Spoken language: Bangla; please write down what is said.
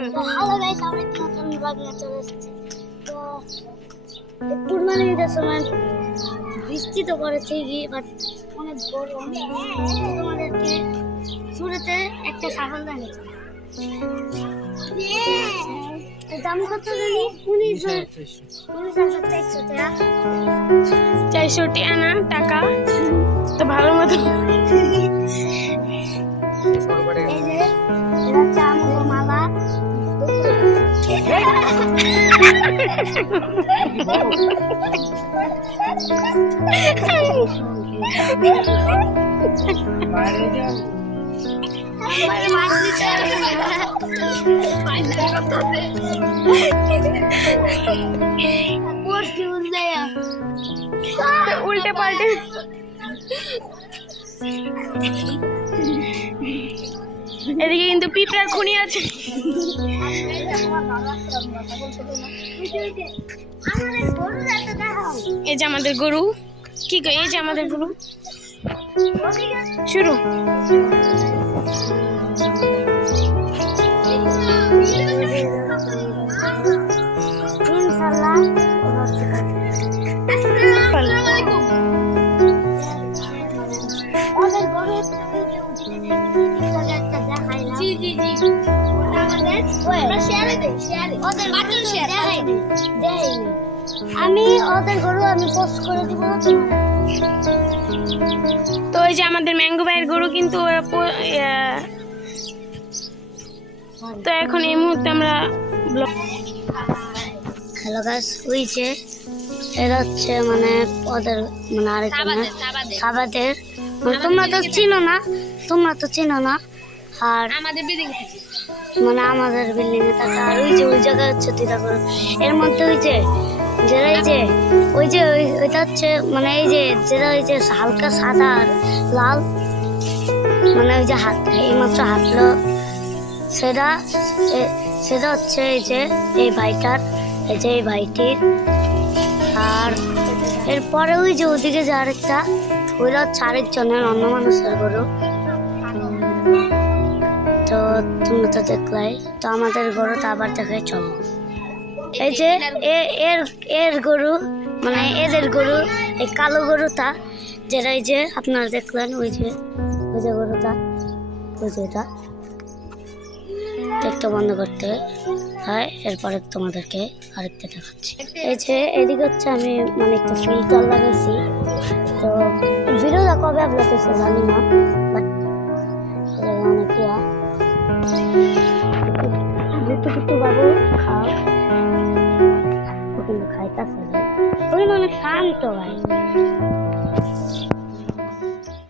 তো হ্যালো গাইস, আমরা নতুন ব্লগ নিয়ে চলে এসেছি। তো কুরবানি ঈদের সময় বৃষ্টি তো পড়েছে ঠিকই, বাট অনেক গরম। তো তোমাদেরকে শুরুতে একটা ছাগল দেখাচ্ছি। দাম কত জানি? 400 টাকা। তো ভালো মতো এই যে এটা চামড় মালা। উল্টে পাল্টে এদিকে কিন্তু পিঁপড়ার খুনি আছে। এই যে আমাদের গরু, কি কই, এই যে আমাদের গরু শুরু। আমি ওদের গরু আমি পোস্ট করে দিব। তো এই যে আমাদের ম্যাঙ্গো ভাইয়ের গরু কিন্তু তো এখন এই মুহূর্তে আমরা হ্যালো গাইস, হইছে এটা হচ্ছে মানে ওদের মানে আরেকজন সাবাদের, তোমরা তো চিনো না আর আমাদের মানে আমাদের বিল্ডিং এ থাকে। আর ওই যে ওই জায়গায় হচ্ছে দুইটা গরু, এর মধ্যে ওই যে যেটা ওইটা হচ্ছে মানে এই যে যেটা ওই যে হালকা সাদা আর লাল, মানে ওই যে হাত এইমাত্র হাঁটলো সেটা হচ্ছে এই যে এই ভাইটার, এই যে এই ভাইটির। আর এরপরে ওই যে ওদিকে যে আরেকটা, ওইটা হচ্ছে আরেকজনের, অন্য মানুষের গরু। তো তুমি তো দেখলাই, তো আমাদের গরু তো আবার দেখাই চলো। এই যে এর গরু মানে এদের গরু, এই কালো গরুটা যেটা এই যে আপনারা দেখলেন, ওই যে গরুটা, ওই যে এটা দেখতে বন্ধ করতে হয়। এরপরে তোমাদেরকে আরেকটা দেখাচ্ছি। এই যে এদিকে হচ্ছে আমি মানে একটু ফিল্টার লাগাইছি। তো ভিডিওটা কবে আপলোড হয়েছে জানি না, বাট অনেক কুয়া গুটু বাবু খাও, ও কিন্তু খাইতেছে, ওই অনেক শান্ত ভাই।